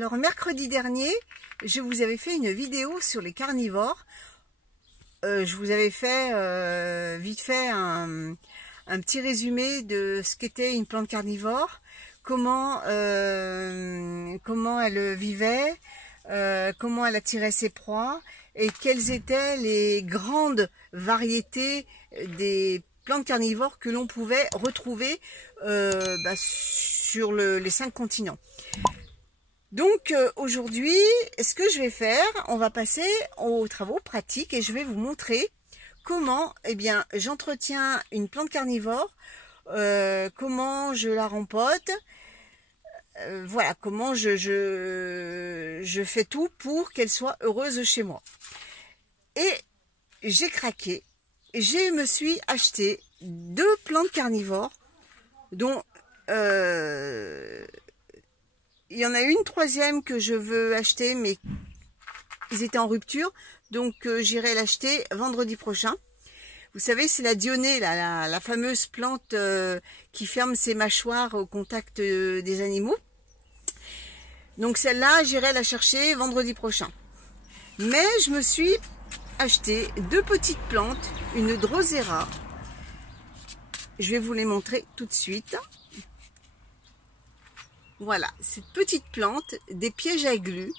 Alors mercredi dernier, je vous avais fait une vidéo sur les carnivores. Je vous avais fait vite fait un petit résumé de ce qu'était une plante carnivore, comment elle vivait, comment elle attirait ses proies et quelles étaient les grandes variétés des plantes carnivores que l'on pouvait retrouver sur les 5 continents. Donc aujourd'hui, ce que je vais faire, on va passer aux travaux pratiques et je vais vous montrer comment j'entretiens une plante carnivore, comment je la rempote, voilà, comment je fais tout pour qu'elle soit heureuse chez moi. Et j'ai craqué, je me suis acheté 2 plantes carnivores dont il y en a une troisième que je veux acheter, mais ils étaient en rupture, donc j'irai l'acheter vendredi prochain. Vous savez, c'est la dionée, la fameuse plante qui ferme ses mâchoires au contact des animaux. Donc celle-là, j'irai la chercher vendredi prochain. Mais je me suis acheté 2 petites plantes, une Drosera. Je vais vous les montrer tout de suite. Voilà, cette petite plante, des pièges à glu.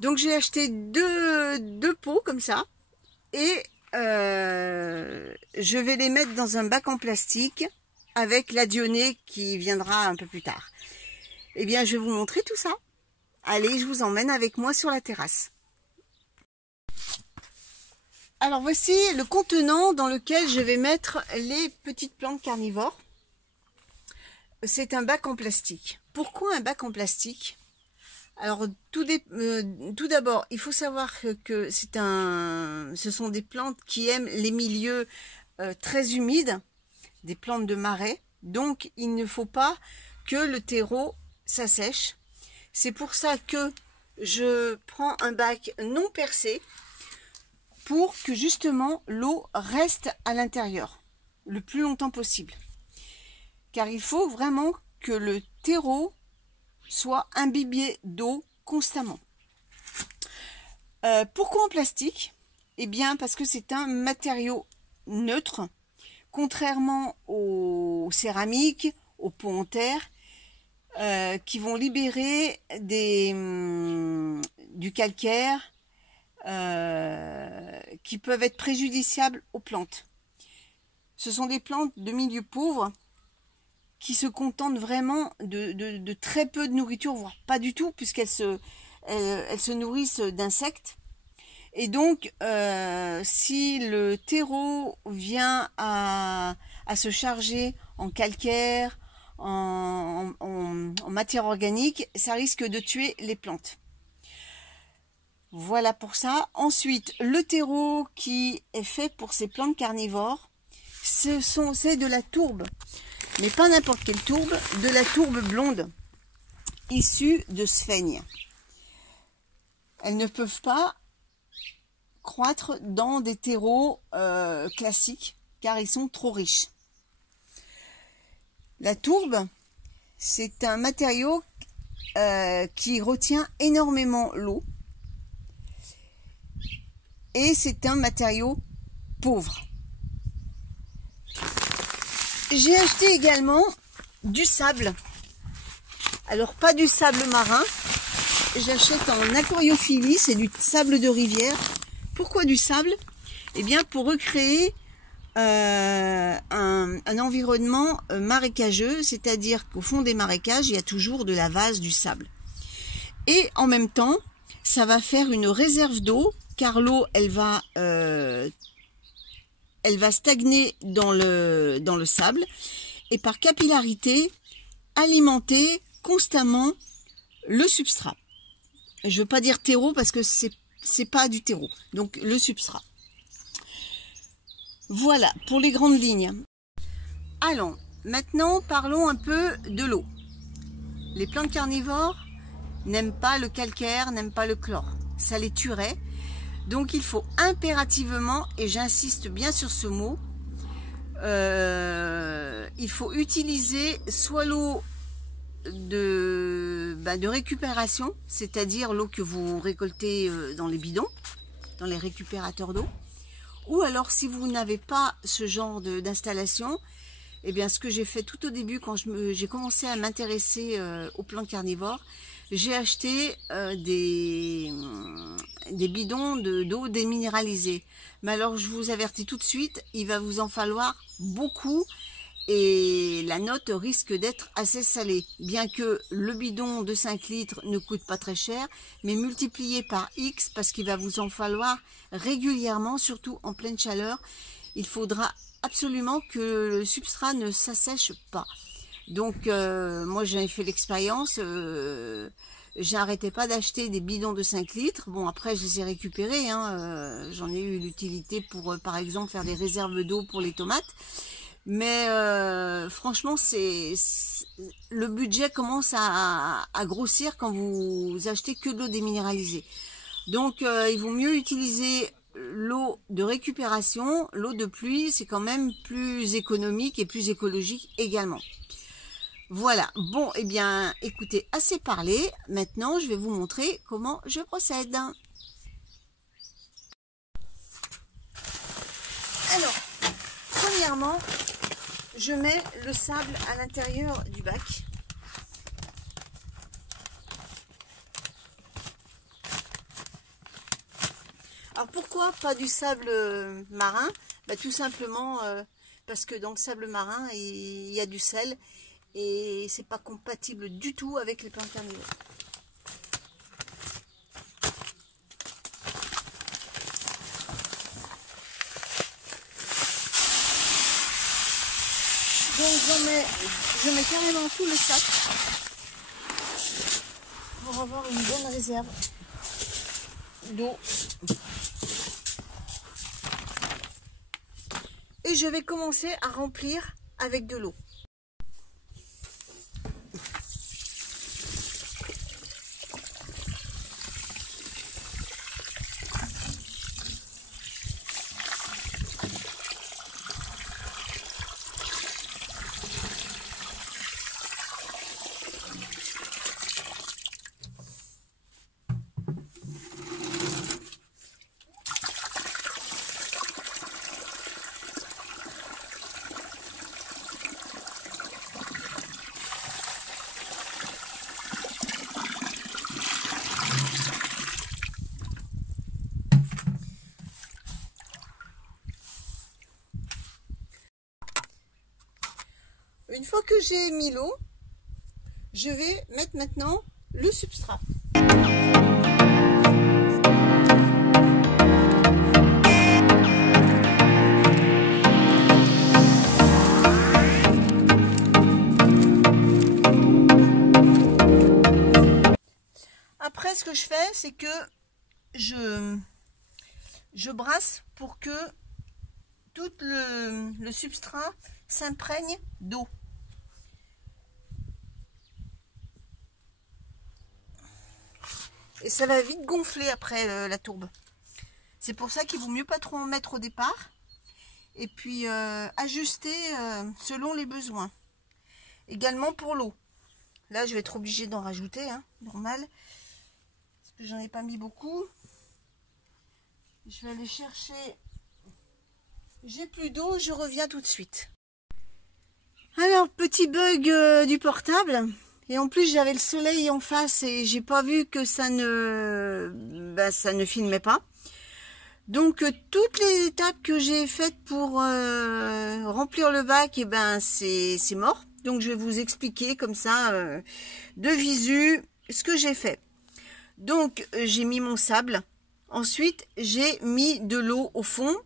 Donc j'ai acheté deux pots comme ça et je vais les mettre dans un bac en plastique avec la dionée qui viendra un peu plus tard. Eh bien, je vais vous montrer tout ça. Allez, je vous emmène avec moi sur la terrasse. Alors voici le contenant dans lequel je vais mettre les petites plantes carnivores. C'est un bac en plastique. Pourquoi un bac en plastique? Alors tout d'abord, il faut savoir que ce sont des plantes qui aiment les milieux très humides, des plantes de marais. Donc il ne faut pas que le terreau s'assèche. C'est pour ça que je prends un bac non percé pour que justement l'eau reste à l'intérieur le plus longtemps possible. Car il faut vraiment que le terreau soit imbibé d'eau constamment. Pourquoi en plastique? Eh bien parce que c'est un matériau neutre, contrairement aux céramiques, aux pots en terre, qui vont libérer du calcaire, qui peuvent être préjudiciables aux plantes. Ce sont des plantes de milieu pauvre qui se contentent vraiment de très peu de nourriture, voire pas du tout, puisqu'elles se nourrissent d'insectes. Et donc, si le terreau vient à se charger en calcaire, en matière organique, ça risque de tuer les plantes. Voilà pour ça. Ensuite, le terreau qui est fait pour ces plantes carnivores, c'est de la tourbe. Mais pas n'importe quelle tourbe, de la tourbe blonde, issue de sphègne. Elles ne peuvent pas croître dans des terreaux classiques, car ils sont trop riches. La tourbe, c'est un matériau qui retient énormément l'eau, et c'est un matériau pauvre. J'ai acheté également du sable. Alors pas du sable marin, j'achète en aquariophilie, c'est du sable de rivière. Pourquoi du sable? Eh bien pour recréer un environnement marécageux, c'est-à-dire qu'au fond des marécages, il y a toujours de la vase, du sable. Et en même temps, ça va faire une réserve d'eau, car l'eau, elle va stagner dans le sable et par capillarité alimenter constamment le substrat. Je ne veux pas dire terreau parce que c'est pas du terreau, donc le substrat. Voilà pour les grandes lignes. Allons, maintenant parlons un peu de l'eau. Les plantes carnivores n'aiment pas le calcaire, n'aiment pas le chlore. Ça les tuerait. Donc il faut impérativement, et j'insiste bien sur ce mot, il faut utiliser soit l'eau de de récupération, c'est-à-dire l'eau que vous récoltez dans les bidons, dans les récupérateurs d'eau. Ou alors si vous n'avez pas ce genre d'installation, eh bien ce que j'ai fait tout au début quand j'ai commencé à m'intéresser aux plantes carnivores, j'ai acheté des bidons d'eau déminéralisée. Mais alors je vous avertis tout de suite, il va vous en falloir beaucoup et la note risque d'être assez salée. Bien que le bidon de 5 litres ne coûte pas très cher, mais multiplié par X parce qu'il va vous en falloir régulièrement, surtout en pleine chaleur. Il faudra absolument que le substrat ne s'assèche pas. Donc moi j'ai fait l'expérience, j'arrêtais pas d'acheter des bidons de 5 litres. Bon après je les ai récupérés, hein, j'en ai eu l'utilité pour par exemple faire des réserves d'eau pour les tomates. Mais franchement le budget commence à grossir quand vous achetez que de l'eau déminéralisée. Donc il vaut mieux utiliser l'eau de récupération. L'eau de pluie, c'est quand même plus économique et plus écologique également. Voilà, bon, eh bien, écoutez, assez parlé. Maintenant, je vais vous montrer comment je procède. Alors, premièrement, je mets le sable à l'intérieur du bac. Alors pourquoi pas du sable marin? Tout simplement parce que dans le sable marin il y a du sel et c'est pas compatible du tout avec les plantes carnivores. Donc je mets carrément tout le sac pour avoir une bonne réserve d'eau. Et je vais commencer à remplir avec de l'eau. Une fois que j'ai mis l'eau, je vais mettre maintenant le substrat. Après, ce que je fais, c'est que je brasse pour que tout le substrat s'imprègne d'eau. Et ça va vite gonfler après la tourbe. C'est pour ça qu'il vaut mieux pas trop en mettre au départ. Et puis ajuster selon les besoins. Également pour l'eau. Là, je vais être obligée d'en rajouter, hein, normal. Parce que j'en ai pas mis beaucoup. Je vais aller chercher. J'ai plus d'eau, je reviens tout de suite. Alors, petit bug du portable. Et en plus, j'avais le soleil en face et j'ai pas vu que ça ne filmait pas. Donc, toutes les étapes que j'ai faites pour remplir le bac, et c'est mort. Donc, je vais vous expliquer comme ça, de visu, ce que j'ai fait. Donc, j'ai mis mon sable. Ensuite, j'ai mis de l'eau au fond.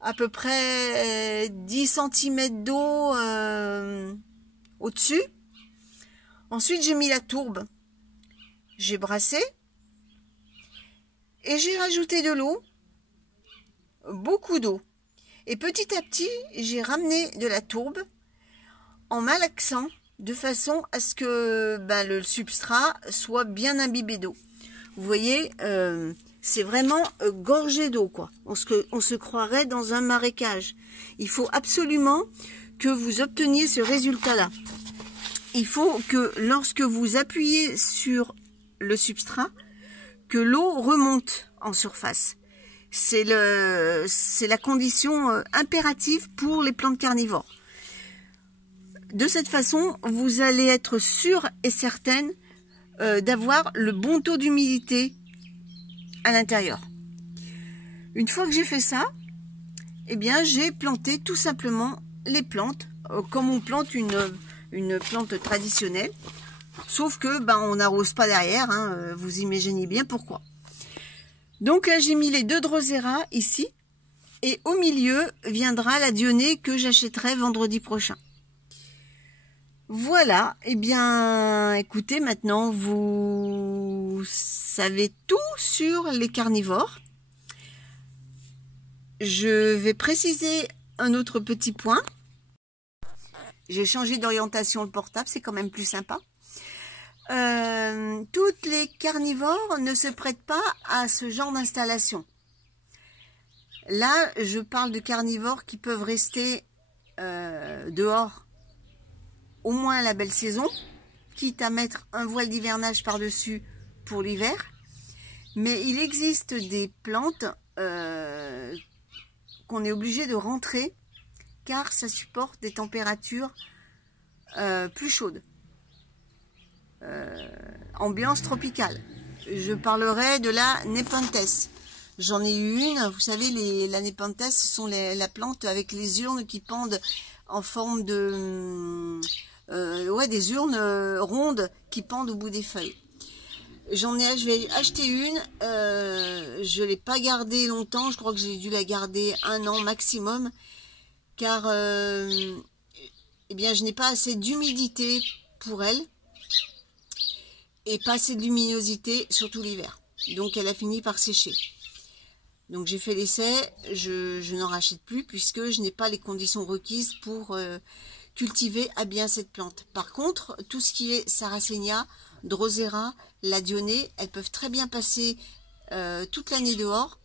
À peu près 10 cm d'eau au-dessus. Ensuite, j'ai mis la tourbe. J'ai brassé. Et j'ai rajouté de l'eau. Beaucoup d'eau. Et petit à petit, j'ai ramené de la tourbe en malaxant de façon à ce que le substrat soit bien imbibé d'eau. Vous voyez, c'est vraiment gorgé d'eau, quoi. On se croirait dans un marécage. Il faut absolument que vous obteniez ce résultat-là. il faut que lorsque vous appuyez sur le substrat, que l'eau remonte en surface. C'est la condition impérative pour les plantes carnivores. De cette façon, vous allez être sûr et certaine d'avoir le bon taux d'humidité à l'intérieur. Une fois que j'ai fait ça, eh bien, j'ai planté tout simplement les plantes comme on plante une plante traditionnelle. Sauf que on n'arrose pas derrière, hein, vous imaginez bien pourquoi. Donc là, j'ai mis les 2 Drosera ici. Et au milieu viendra la Dionée que j'achèterai vendredi prochain. Voilà, eh bien, écoutez, maintenant vous savez tout sur les carnivores. Je vais préciser un autre petit point. J'ai changé d'orientation le portable, c'est quand même plus sympa. Toutes les carnivores ne se prêtent pas à ce genre d'installation. Là, je parle de carnivores qui peuvent rester dehors au moins la belle saison, quitte à mettre un voile d'hivernage par-dessus pour l'hiver. Mais il existe des plantes qu'on est obligé de rentrer car ça supporte des températures plus chaudes. Ambiance tropicale. Je parlerai de la Nepenthes. J'en ai eu une, vous savez, la Nepenthes, ce sont la plante avec les urnes qui pendent en forme de... des urnes rondes qui pendent au bout des feuilles. Je vais acheter une, je ne l'ai pas gardée longtemps, je crois que j'ai dû la garder 1 an maximum, car eh bien, je n'ai pas assez d'humidité pour elle, et pas assez de luminosité, surtout l'hiver. Donc elle a fini par sécher. Donc j'ai fait l'essai, je n'en rachète plus puisque je n'ai pas les conditions requises pour cultiver à bien cette plante. Par contre, tout ce qui est Sarracenia, Drosera, la Dionée, elles peuvent très bien passer toute l'année dehors.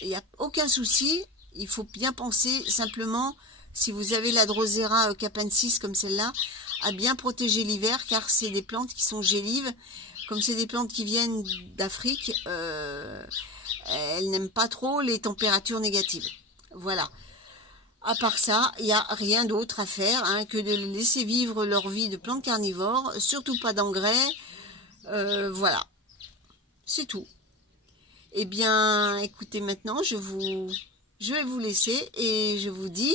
Il n'y a aucun souci, il faut bien penser simplement, si vous avez la Drosera capensis comme celle-là, à bien protéger l'hiver car c'est des plantes qui sont gélives. Comme c'est des plantes qui viennent d'Afrique, elles n'aiment pas trop les températures négatives. Voilà. À part ça, il n'y a rien d'autre à faire que de laisser vivre leur vie de plantes carnivores, surtout pas d'engrais. Voilà. C'est tout. Eh bien, écoutez, maintenant, je vais vous laisser et je vous dis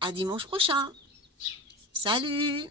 à dimanche prochain. Salut!